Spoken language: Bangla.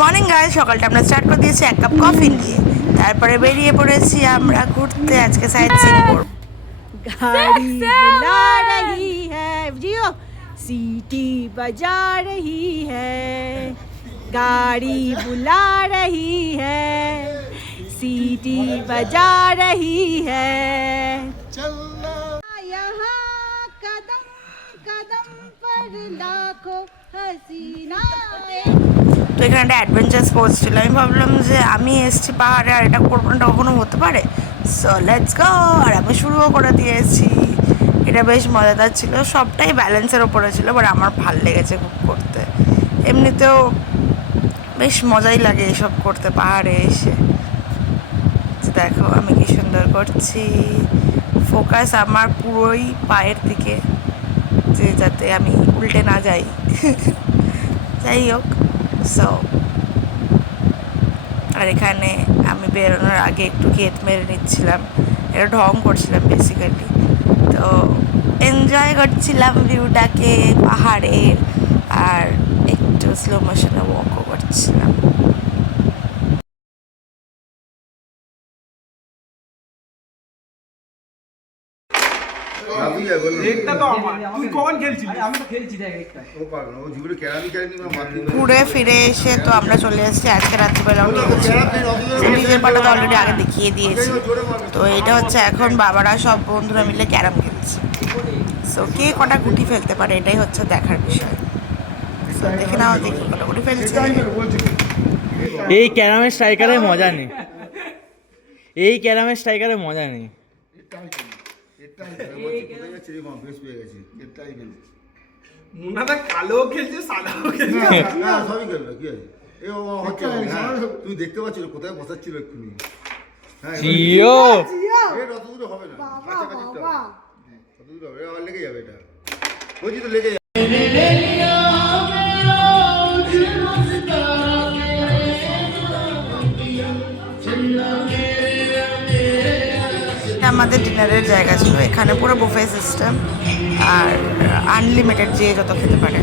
মর্নিং গাইস, সকালটা আমরা স্টার্ট করে দিয়েছি এক কাপ কফি দিয়ে। তারপরে বেরিয়ে পড়েছি আমরা ঘুরতে, আজকে সাইট সিইং করব। गाड़ी बुला रही है जियो, सीटी बजा रही है, गाड़ी बुला रही है, सीटी बजा रही है। यहाँ कदम कदम पर लाखों हसीनाएं। তো এখানে একটা অ্যাডভেঞ্চার স্পোর্টস ছিল। আমি ভাবলাম যে আমি এসেছি পাহাড়ে আর এটা করবো না, কখনো হতে পারে। So let's go. আর আমি শুরুও করে দিয়েছি। এটা বেশ মজাদার ছিল, সবটাই ব্যালেন্সের ওপরে ছিল, বাট আমার ভাল লেগেছে খুব করতে। এমনিতেও বেশ মজাই লাগে এসব করতে পাহাড়ে এসে। দেখো আমি কি সুন্দর করছি, ফোকাস আমার পুরোই পায়ের দিকে, যে যাতে আমি উল্টে না যাই। যাই হোক, সো আর এখানে আমি বেরোনোর আগে একটু গেট মেরে নিচ্ছিলাম, এটা ঢং করছিলাম বেসিক্যালি। তো এনজয় করছিলাম ভিউটাকে পাহাড়ের, আর একটু স্লো মোশনে ওয়াকও করছিলাম। ঘুরে ফিরে এসে তো আমরা চলে এসেছি আজকে রাত্রিবেলাও নিয়েছি, নিজের পাটা তো অলরেডি আগে দেখিয়ে দিয়েছি। তো এটা হচ্ছে এখন বাবারা সব বন্ধুরা মিলে ক্যারাম খেলছে। সো কে কটা গুটি ফেলতে পারে এটাই হচ্ছে দেখার বিষয়। সো দেখে নাও, দেখি কটা গুটি ফেলছে। এই ক্যারামের স্ট্রাইকারের মজা নেই, এই ক্যারামের স্ট্রাইকারের মজা নেই। কালো খেলছে, সাদাও খেলছে, সবই খেলবে। কি আছে তুই দেখতে পাচ্ছিল কোথায় বসাচ্ছিল এক্ষুনি। জিও অত দূরে হবে না, অত দূরে হবে, লেগে যাবে এটা, বলছি তো লেগে যাবে। আমাদের ডিনারের জায়গা ছিল, এখানে পুরো বুফে সিস্টেম আর আনলিমিটেড, যে যত খেতে পারে।